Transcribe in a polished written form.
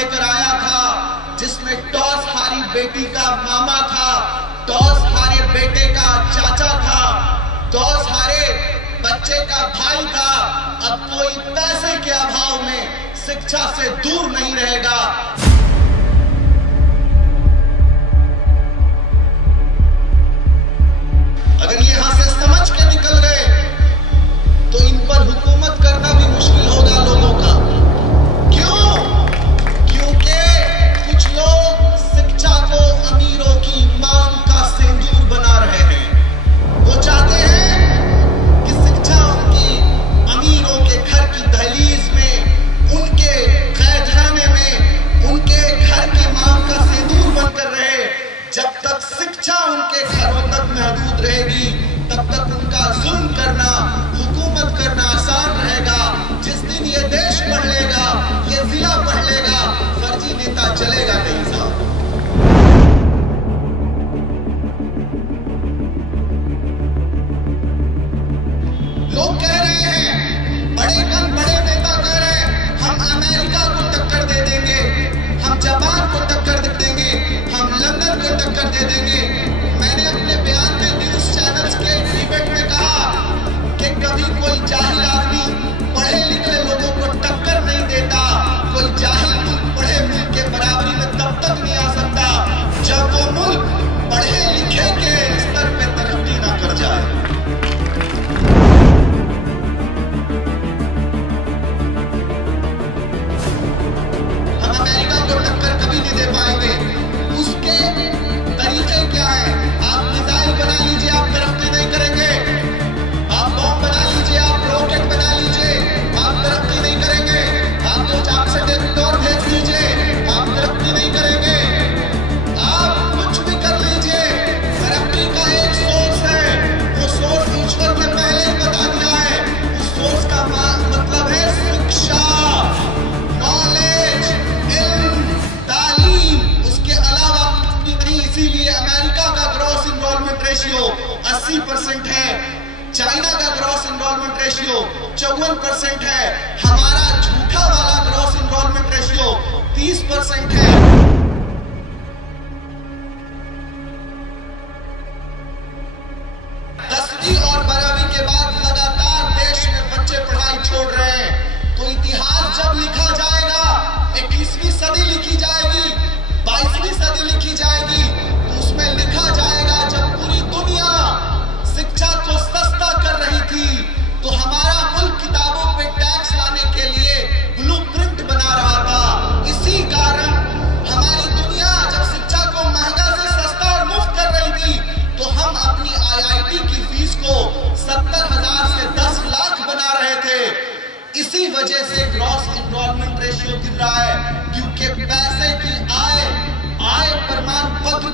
लेकर आया था, जिसमें टॉस हारी बेटी का मामा था, टॉस हारे बेटे का चाचा था, टॉस हारे बच्चे का भाई था। अब कोई पैसे के अभाव में शिक्षा से दूर नहीं रहेगा। अगर ये यहां से समझ के निकल गए तो इन पर हुकूमत करना भी मुश्किल होगा लोगों का। क्यों? क्योंकि कुछ लोग शिक्षा को अमीरों की मांग का सिंदूर बना रहे हैं। वो चाहते हैं कि शिक्षा उनकी अमीरों के घर की दहलीज में, उनके खैरखाने में, उनके घर की मांग का सिंदूर बनकर रहे। जब तक शिक्षा उनके घरों तक महदूद रहेगी तब तक उनका जुल्म करना, हुकूमत करना आसान रहेगा। जिस दिन ये देश पढ़ लेगा, ये जिला पढ़ लेगा, फर्जी नेता चलेगा नहीं साहब। लोग कह रहे हैं, बड़े कल बड़े नेता कह रहे हैं, हम अमेरिका को टक्कर दे देंगे, हम जापान को टक्कर दे देंगे, हम लंदन को टक्कर दे देंगे। मैंने अपने बयान में न्यूज चैनल्स के डिबेट में कहा कि कभी कोई जाहिल आदमी पढ़े लिखे लोगों को टक्कर नहीं देता। कोई जाहिल मुल्क पढ़े मुल्क के बराबरी में तब तक नहीं आ सकता जब वो मुल्क पढ़े लिखे के स्तर पे तरक्की ना कर जाए। हम अमेरिका को टक्कर कभी नहीं दे पाएंगे। उसके तरीके क्या है? आप मिसाइल बना लीजिए, आप तरक्की नहीं करेंगे। आप बॉम्ब बना लीजिए, आप रॉकेट बना लीजिए, आप तरक्की नहीं करेंगे। आप तो चाक से टोर भेज दीजिए, आप तरक्की नहीं करेंगे। आप कुछ भी कर लीजिए, तरक्की का एक सोर्स है, वो सोर्स ईश्वर ने पहले ही बता दिया है। उस सोर्स का मतलब है शिक्षा, नॉलेज, इल्म, तालीम। उसके अलावा नहीं। इसीलिए अमेरिका का ग्रॉस इनरोलमेंट रेशियो 80% है, चाइना का ग्रॉस इनरोलमेंट रेशियो 54% है, हमारा झूठा वाला ग्रॉस इनरोलमेंट रेशियो 30% है। 10वीं और 12वीं के बाद लगातार देश में बच्चे पढ़ाई छोड़ रहे हैं। तो इतिहास जब लिखा जाएगा, 21वीं सदी लिखी जाएगी, 22वीं सदी लिखी जाएगी, तो उसमें लिखा जाएगा जब पूरी दुनिया शिक्षा को सस्ता कर रही थी तो हमारा मुल्क किताबों पे टैक्स लाने के लिए ब्लूप्रिंट बना रहा था। इसी कारण हमारी दुनिया जब शिक्षा को महंगा से सस्ता और मुफ्त कर रही थी तो हम अपनी IIT की फीस को 70,000 से 10 लाख बना रहे थे। इसी वजह से ग्रॉस इनरोलमेंट रेशियो गिर रहा है, क्योंकि पैसे की आय प्रमाण पत्र